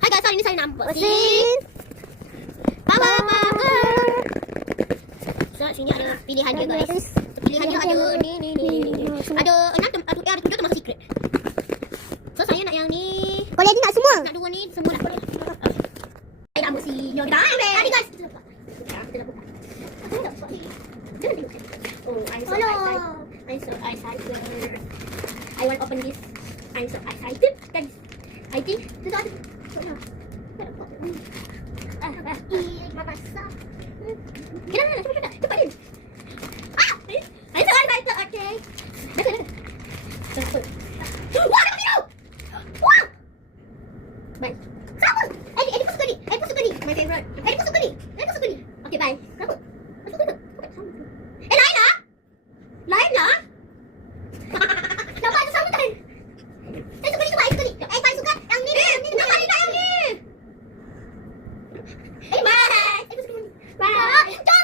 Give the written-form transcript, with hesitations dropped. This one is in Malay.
Hai guys, hari ni saya nak unboxing Power Burger. So sini ada pilihan dia guys. Pilihannya ada ni. Ada 6 ada 7 termasuk secret. So saya nak yang ni. Boleh dia nak semua? Nak 2 ni semua nak boleh. Saya nak unboxing. Jom kita ambil. Hari guys. Oh, I'm so excited. I want to open this. I'm so excited, guys. I think this one. Masak. Cepat din. I'm so excited. Okay. Wah, ada video. Wah. Baik. Sama. Eddie pun suka ni. My favorite. Eddie pun suka ni. Okay, bye. Kenapa? Lain lah. Nampak tu sama kan? Saya suka ni juga. Saya suka yang ni. Nampak ni tak yang ni. Bye. Bye.